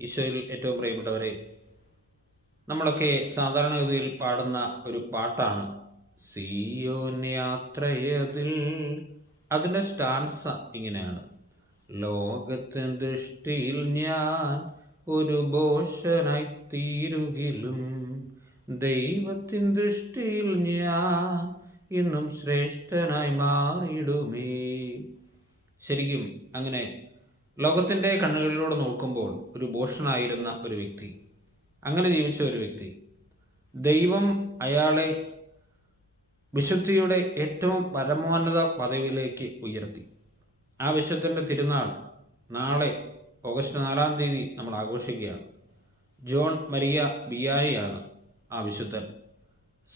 ഈശോയിൽ ഏറ്റവും പ്രിയപ്പെട്ടവരെ നമ്മളൊക്കെ സാധാരണഗതിയിൽ പാടുന്ന ഒരു പാട്ടാണ് സിയോൻ യാത്രയതിൽ അതിന്റെ സ്റ്റാൻസ ഇങ്ങനെയാണ്. ലോകത്തിൻ ദൃഷ്ടിയിൽ ഞാൻ ഒരു ബോഷനായി തീരുകിലും ദൈവത്തിൻ ദൃഷ്ടിയിൽ ഞാൻ ഇന്നും ശ്രേഷ്ഠനായി മാറിയിടുമേ ശരിക്കും അങ്ങനെ ലോകത്തിന്റെ കണ്ണുകളിലൂടെ നോക്കുമ്പോൾ ഒരു ഭൂഷണായിരുന്ന ഒരു വ്യക്തി. അങ്ങനെ ജീവിച്ച ഒരു വ്യക്തി. ദൈവം അയാളെ വിശുദ്ധിയുടെ ഏറ്റവും പരമോന്നത പദവിയിലേക്ക് ഉയർത്തി. ആ വിശുദ്ധന്റെ തിരുനാൾ നാളെ ഓഗസ്റ്റ് നാലാം തീയതി നമ്മൾ ആഘോഷിക്കുകയാണ്. ജോൺ മരിയ ബിയായിയാണ് ആ വിശുദ്ധൻ.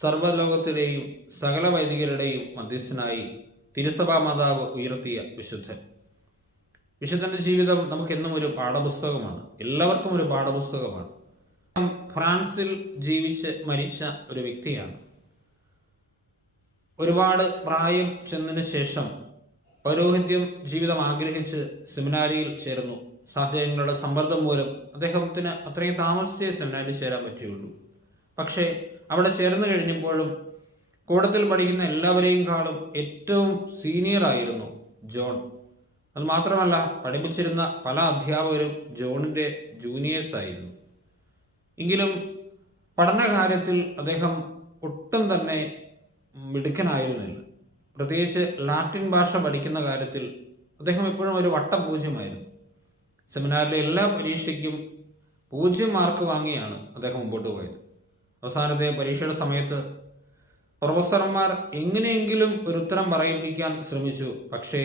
സർവലോകത്തിലെയും സകല വൈദികരുടെയും മധ്യസ്ഥനായി തിരുസഭാ മാതാവ് ഉയർത്തിയ വിശുദ്ധൻ. വിശുദ്ധന്റെ ജീവിതം നമുക്കെന്നും ഒരു പാഠപുസ്തകമാണ്. എല്ലാവർക്കും ഒരു പാഠപുസ്തകമാണ്. ഫ്രാൻസിൽ ജീവിച്ച് മരിച്ച ഒരു വ്യക്തിയാണ്. ഒരുപാട് പ്രായം ചെന്നതിന് ശേഷം പൗരോഹിത്യം ജീവിതം ആഗ്രഹിച്ച് സെമിനാരിയിൽ ചേർന്നു സാഹചര്യങ്ങളുടെ സമ്മർദ്ദം മൂലം അദ്ദേഹത്തിന് അത്രയും താമസിച്ചേ സെമിനാരിൽ ചേരാൻ പറ്റുകയുള്ളൂ. പക്ഷേ അവിടെ ചേർന്ന് കഴിഞ്ഞപ്പോഴും കൂടത്തിൽ പഠിക്കുന്ന എല്ലാവരെയും കാളും ഏറ്റവും സീനിയറായിരുന്നു ജോൺ. അത് മാത്രമല്ല പഠിപ്പിച്ചിരുന്ന പല അധ്യാപകരും ജോണിന്റെ ജൂനിയേഴ്സ് ആയിരുന്നു. എങ്കിലും പഠനകാര്യത്തിൽ അദ്ദേഹം ഒട്ടും തന്നെ മിടുക്കനായിരുന്നില്ല. പ്രത്യേകിച്ച് ലാറ്റിൻ ഭാഷ പഠിക്കുന്ന കാര്യത്തിൽ അദ്ദേഹം എപ്പോഴും ഒരു വട്ടപൂജ്യമായിരുന്നു സെമിനാറിലെ എല്ലാ പരീക്ഷയ്ക്കും പൂജ്യം മാർക്ക് വാങ്ങിയാണ് അദ്ദേഹം മുമ്പോട്ട് പോയത്. അവസാനത്തെ പരീക്ഷയുടെ സമയത്ത് പ്രൊഫസർമാർ എങ്ങനെയെങ്കിലും ഒരു ഉത്തരം പറയിപ്പിക്കാൻ ശ്രമിച്ചു. പക്ഷേ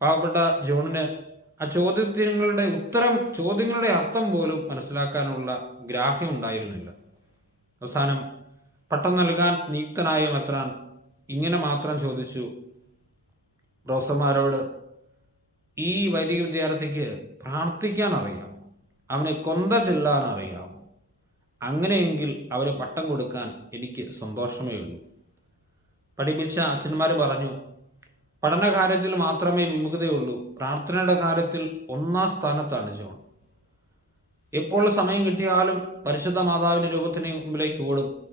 പാവപ്പെട്ട ജോണിന് ആ ചോദ്യങ്ങളുടെ ഉത്തരം ചോദ്യങ്ങളുടെ അർത്ഥം പോലും മനസ്സിലാക്കാനുള്ള ഗ്രാഹ്യം ഉണ്ടായിരുന്നില്ല. അവസാനം പട്ടം നൽകാൻ നിയുക്തനായ മെത്രാൻ ഇങ്ങനെ മാത്രം ചോദിച്ചു പ്രൊഫസർമാരോട് ഈ വൈദിക വിദ്യാർത്ഥിക്ക് പ്രാർത്ഥിക്കാൻ അറിയാം. അവനെ കൊന്ത ചെല്ലാൻ അറിയാം. അങ്ങനെയെങ്കിൽ അവന് പട്ടം കൊടുക്കാൻ എനിക്ക് സന്തോഷമേ ഉള്ളൂ. പഠിപ്പിച്ച അച്ഛന്മാർ പറഞ്ഞു പഠനകാര്യത്തിൽ മാത്രമേ വിമുഖതയുള്ളൂ. പ്രാർത്ഥനയുടെ കാര്യത്തിൽ ഒന്നാം സ്ഥാനത്താണ് ജോൺ. എപ്പോൾ സമയം കിട്ടിയാലും പരിശുദ്ധ മാതാവിന്റെ രൂപത്തിന് മുമ്പിലേക്ക് ഓടും.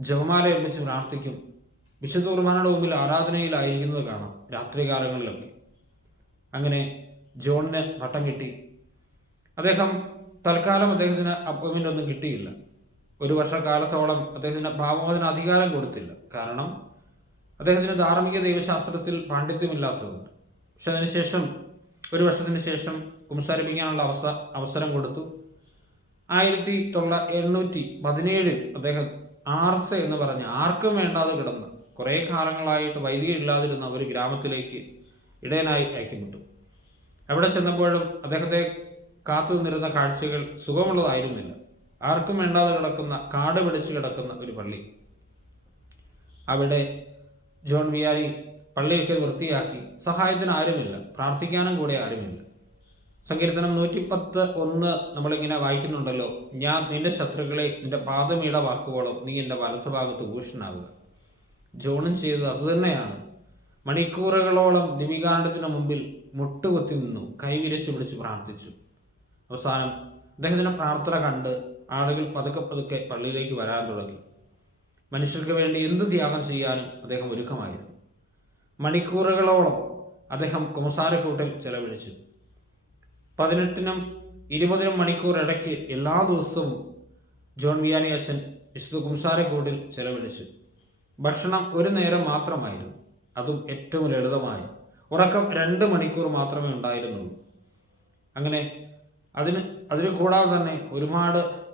ജപമാല ഒപ്പിച്ച് പ്രാർത്ഥിക്കും. വിശുദ്ധ കുർബാനയുടെ മുമ്പിൽ ആരാധനയിലായിരിക്കുന്നത് കാണാം. രാത്രികാലങ്ങളിലൊക്കെ. അങ്ങനെ ജോണിന് പട്ടം കിട്ടി. അദ്ദേഹം തൽക്കാലം അദ്ദേഹത്തിന് അപ്പോയിൻമെന്റ് ഒന്നും കിട്ടിയില്ല. ഒരു വർഷക്കാലത്തോളം അദ്ദേഹത്തിന് ഭാവമോചന അധികാരം കൊടുത്തില്ല. കാരണം അദ്ദേഹത്തിന് ധാർമ്മിക ദൈവശാസ്ത്രത്തിൽ പാണ്ഡിത്യമില്ലാത്തതുകൊണ്ട് പക്ഷെ അതിനുശേഷം ഒരു വർഷത്തിന് ശേഷം കുംസാരിപ്പിക്കാനുള്ള അവസ അവസരം കൊടുത്തു. ആയിരത്തി തൊള്ള എണ്ണൂറ്റി പതിനേഴിൽ അദ്ദേഹം ആർസ് എന്ന് പറഞ്ഞ് ആർക്കും വേണ്ടാതെ കിടന്ന് കുറേ കാലങ്ങളായിട്ട് വൈദ്യുതി ഇല്ലാതിരുന്ന ഒരു ഗ്രാമത്തിലേക്ക് ഇടയനായി അയക്കപ്പെട്ടു. അവിടെ ചെന്നപ്പോഴും അദ്ദേഹത്തെ കാത്തു നിന്നിരുന്ന കാഴ്ചകൾ സുഖമുള്ളതായിരുന്നില്ല. ആർക്കും വേണ്ടാതെ കിടക്കുന്ന കാട് പിടിച്ച് കിടക്കുന്ന ഒരു പള്ളി. അവിടെ ജോൺ വിയാരി പള്ളിയൊക്കെ വൃത്തിയാക്കി. സഹായത്തിന് ആരുമില്ല. പ്രാർത്ഥിക്കാനും കൂടെ ആരുമില്ല. സങ്കീർത്തനം നൂറ്റിപ്പത്ത് ഒന്ന് നമ്മളിങ്ങനെ വായിക്കുന്നുണ്ടല്ലോ. ഞാൻ നിന്റെ ശത്രുക്കളെ നിന്റെ പാദമീട വാക്കുകളോ നീ എന്റെ വലത്തുഭാഗത്ത് ഭൂഷണാവുക ജോണും ചെയ്തത് അതുതന്നെയാണ് മണിക്കൂറുകളോളം ദിവികാന്ഡത്തിന് മുമ്പിൽ മുട്ടുകുത്തി നിന്നു. കൈവിരച്ചു പിടിച്ച് പ്രാർത്ഥിച്ചു. അവസാനം അദ്ദേഹത്തിന്റെ പ്രാർത്ഥന കണ്ട് ആളുകൾ പതുക്കെ പതുക്കെ പള്ളിയിലേക്ക് വരാൻ തുടങ്ങി. മനുഷ്യർക്ക് വേണ്ടി എന്ത് ത്യാഗം ചെയ്യാനും അദ്ദേഹം ഒരുക്കമായിരുന്നു. മണിക്കൂറുകളോളം അദ്ദേഹം കുമസാരക്കൂട്ടിൽ ചെലവഴിച്ചു. പതിനെട്ടിനും ഇരുപതിനും മണിക്കൂർ ഇടയ്ക്ക് എല്ലാ ദിവസവും ജോൺ വിയാനി അച്ഛൻ വിശുദ്ധ കുംസാരക്കൂട്ടിൽ ചെലവഴിച്ചു. ഭക്ഷണം ഒരു നേരം മാത്രമായിരുന്നു. അതും ഏറ്റവും ലളിതമായി. ഉറക്കം രണ്ട് മണിക്കൂർ മാത്രമേ ഉണ്ടായിരുന്നുള്ളൂ. അങ്ങനെ അതിന് അതിന് കൂടാതെ തന്നെ ഒരുപാട്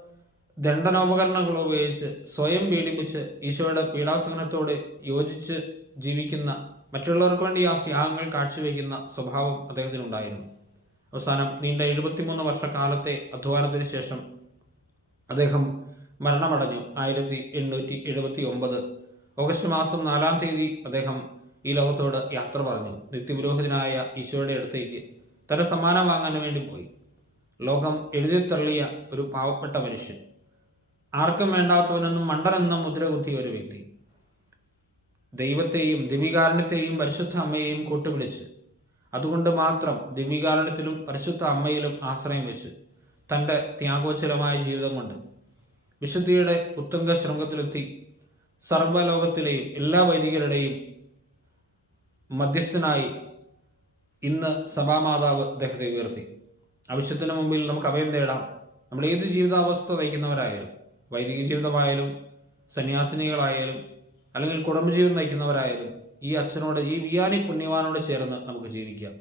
ദണ്ഡനോപകരണങ്ങൾ ഉപയോഗിച്ച് സ്വയം പീഡിപ്പിച്ച് ഈശോയുടെ പീഡാസനത്തോട് യോജിച്ച് ജീവിക്കുന്ന മറ്റുള്ളവർക്ക് വേണ്ടി ആ ത്യാഗങ്ങൾ കാഴ്ചവെക്കുന്ന സ്വഭാവം അദ്ദേഹത്തിനുണ്ടായിരുന്നു. അവസാനം നീണ്ട എഴുപത്തിമൂന്ന് വർഷക്കാലത്തെ അധ്വാനത്തിന് ശേഷം അദ്ദേഹം മരണമടഞ്ഞു. ആയിരത്തി എണ്ണൂറ്റി എഴുപത്തി ഒമ്പത് ഓഗസ്റ്റ് മാസം നാലാം തീയതി അദ്ദേഹം ഈ ലോകത്തോട് യാത്ര പറഞ്ഞു. നിത്യപുരോഹിതനായ ഈശോയുടെ അടുത്തേക്ക് തന്റെ സമ്മാനം വാങ്ങാൻ വേണ്ടി പോയി. ലോകം എഴുതിത്തള്ളിയ ഒരു പാവപ്പെട്ട മനുഷ്യൻ. ആർക്കും വേണ്ടാത്തവനെന്നും മണ്ടനെന്ന മുദ്ര കുത്തിയ ഒരു വ്യക്തി. ദൈവത്തെയും ദിവികാരണത്തെയും പരിശുദ്ധ അമ്മയെയും കൂട്ടുപിടിച്ച് അതുകൊണ്ട് മാത്രം ദിവികാരണത്തിലും പരിശുദ്ധ അമ്മയിലും ആശ്രയം വെച്ച് തന്റെ ത്യാഗോചരമായ ജീവിതം കൊണ്ട് വിശുദ്ധിയുടെ ഉത്തുംഗ ശൃംഗത്തിലെത്തി സർവലോകത്തിലെയും എല്ലാ വൈദികരുടെയും മധ്യസ്ഥനായി ഇന്ന് സഭാമാതാവ് അദ്ദേഹത്തെ ഉയർത്തി. ആവശ്യത്തിന് മുമ്പിൽ നമുക്ക് അഭയം തേടാം. നമ്മൾ ഏത് ജീവിതാവസ്ഥ നയിക്കുന്നവരായാലും വൈദിക ജീവിതമായാലും സന്യാസിനികളായാലും അല്ലെങ്കിൽ കുടുംബജീവിതം നയിക്കുന്നവരായാലും ഈ അച്ഛനോട് ഈ വിയാനി പുണ്യവാനോട് ചേർന്ന് നമുക്ക് ജീവിക്കാം.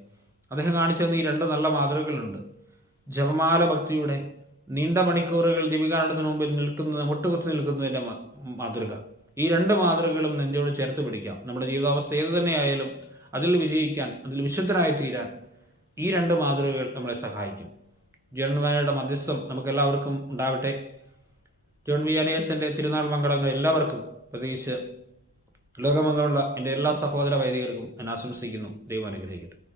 അദ്ദേഹം കാണിച്ചു തന്ന ഈ രണ്ട് നല്ല മാതൃകകളുണ്ട്. ജപമാല ഭക്തിയുടെ നീണ്ട മണിക്കൂറുകൾ ദീപികാനന്ദത്തിന് മുമ്പിൽ നിൽക്കുന്ന മുട്ടുകുത്തി നിൽക്കുന്നതിന്റെ മാതൃക. ഈ രണ്ട് മാതൃകകളും നെഞ്ചോട് ചേർത്ത് പിടിക്കാം. നമ്മുടെ ജീവിതാവസ്ഥ ഏത് തന്നെയായാലും അതിൽ വിജയിക്കാൻ അതിൽ വിശുദ്ധനായി തീരാൻ ഈ രണ്ട് മാതൃകകൾ നമ്മളെ സഹായിക്കും. ജനന്മാരുടെ മധ്യസ്ഥം നമുക്കെല്ലാവർക്കും ഉണ്ടാവട്ടെ. ജോൺ വി വിയാനിയസിന്റെ തിരുനാൾ മംഗളങ്ങൾ എല്ലാവർക്കും പ്രത്യേകിച്ച് ലോകമംഗളമുള്ള എന്റെ എല്ലാ സഹോദര വൈദികർക്കും ഞാൻ ആശംസിക്കുന്നു. ദൈവം അനുഗ്രഹിക്കട്ടെ.